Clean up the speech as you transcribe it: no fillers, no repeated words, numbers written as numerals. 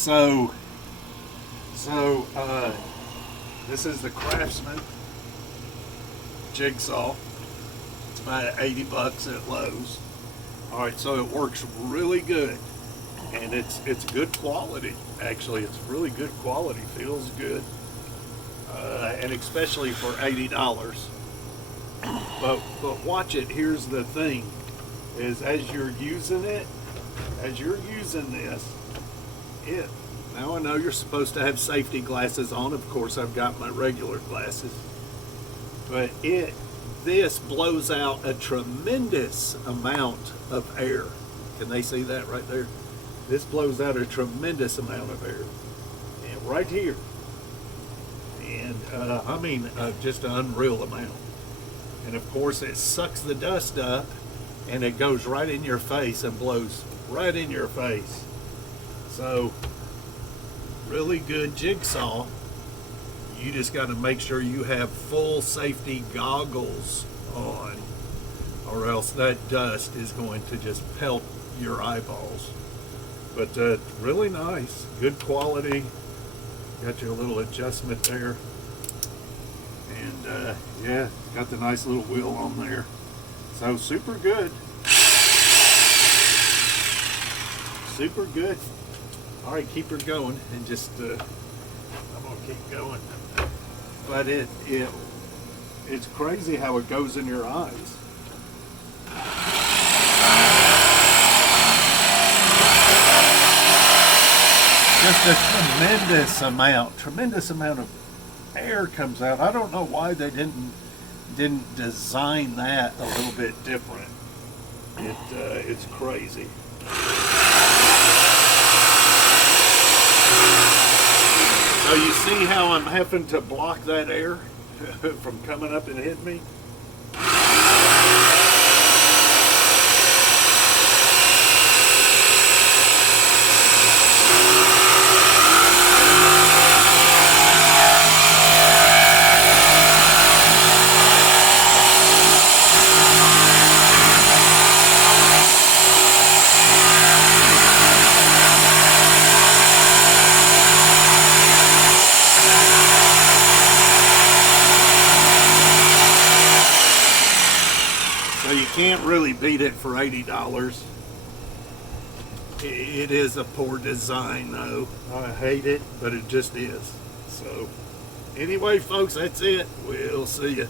So, this is the Craftsman jigsaw. It's about 80 bucks at Lowe's. All right, so it works really good, and it's good quality. Actually, it's really good quality. Feels good, and especially for $80. But watch it. Here's the thing: is as you're using this, now I know you're supposed to have safety glasses on. Of course, I've got my regular glasses, but this blows out a tremendous amount of air. Can they see that right there? This blows out a tremendous amount of air, and right here, and I mean just an unreal amount. And of course, it sucks the dust up, and it goes right in your face and blows right in your face. So, really good jigsaw. You just got to make sure you have full safety goggles on, or else that dust is going to just pelt your eyeballs. But really nice, good quality. Got your little adjustment there, and yeah, got the nice little wheel on there. So super good, super good. All right, keep her going, and just I'm gonna keep going. But it's crazy how it goes in your eyes. Just a tremendous amount of air comes out. I don't know why they didn't design that a little bit different. It's crazy. So you see how I'm having to block that air from coming up and hitting me? So you can't really beat it for $80. It is a poor design though. I hate it, but it just is. So anyway, folks, that's it. We'll see you.